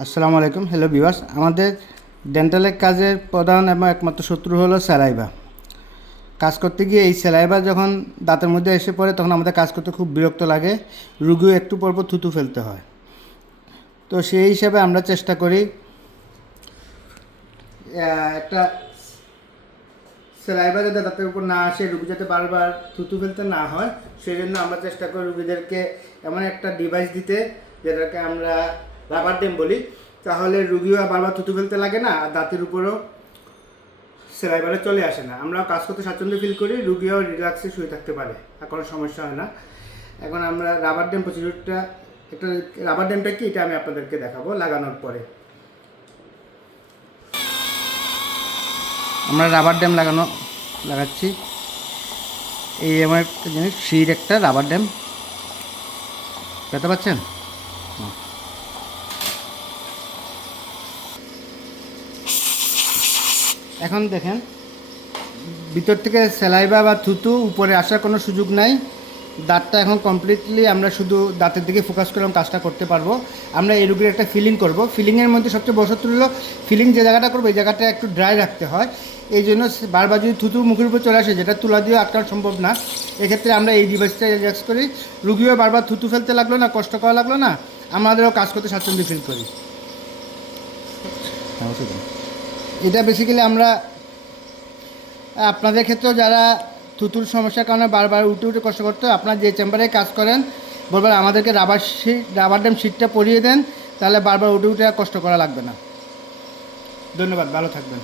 আসসালামু আলাইকুম। Hello viewers, আমাদের ডেন্টালের কাজের প্রধান এবং একমাত্র শত্রু হলো স্যালাইভা। কাজ করতে গিয়ে এই স্যালাইভা যখন দাঁতের মধ্যে এসে পড়ে তখন আমাদের কাজ করতে খুব বিরক্ত লাগে, রুগীও একটু পর পর থুতু ফেলতে হয়। তো সেই হিসাবে আমরা চেষ্টা করি একটা স্যালাইভা যাতে দাঁতের উপর না আসে, রুগী যাতে বারবার থুতু ফেলতে না হয়, সেই জন্য আমরা চেষ্টা করি রুগীদেরকে এমন একটা ডিভাইস দিতে যেটাকে আমরা রাবার ড্যাম বলি। তাহলে রুগীও বারবার থুতু ফেলতে লাগে না, আর দাঁতের উপরেও স্যালাইভাটা চলে আসে না। আমরাও কাজ করতে স্বাচ্ছন্দ্য ফিল করি, রুগীও রিল্যাক্সে শুয়ে থাকতে পারে, আর কোনো সমস্যা হয় না। এখন আমরা রাবার ড্যাম প্রসিডিউরটা, একটা রাবার ড্যামটা কি এটা আমি আপনাদেরকে দেখাবো লাগানোর পরে। আমরা রাবার ড্যাম লাগাচ্ছি। এই আমার একটা জিনিস, শির একটা রাবার ড্যাম, দেখতে পাচ্ছেন? এখন দেখেন, ভিতর থেকে স্যালাইভা বা থুতু উপরে আসার কোনো সুযোগ নাই। দাঁতটা এখন কমপ্লিটলি আমরা শুধু দাঁতের দিকে ফোকাস করে কাজটা করতে পারবো। আমরা এই রুগীর একটা ফিলিং করব। ফিলিংয়ের মধ্যে সবচেয়ে বড় শত্রু হলো ফিলিং যে জায়গাটা করবো এই জায়গাটা একটু ড্রাই রাখতে হয়। এই জন্য বারবার যদি থুতু মুখের উপর চলে আসে, যেটা তুলা দিয়েও আটকানো সম্ভব না, এক্ষেত্রে আমরা এই ডিভাইসটা ইউজ করি। রুগীও বারবার থুতু ফেলতে লাগলো না, কষ্ট করা লাগলো না, আমাদেরও কাজ করতে স্বাচ্ছন্দ্য ফিল করি। এটা বেসিক্যালি আমরা আপনাদের ক্ষেত্রেও যারা থুতুর সমস্যার কারণে বারবার উঠে উঠে কষ্ট করতে, আপনার যে চেম্বারে কাজ করেন বলবেন আমাদেরকে রাবার ড্যাম শিটটা পরিয়ে দেন, তাহলে বারবার উঠে উঠে কষ্ট করা লাগবে না। ধন্যবাদ, ভালো থাকবেন।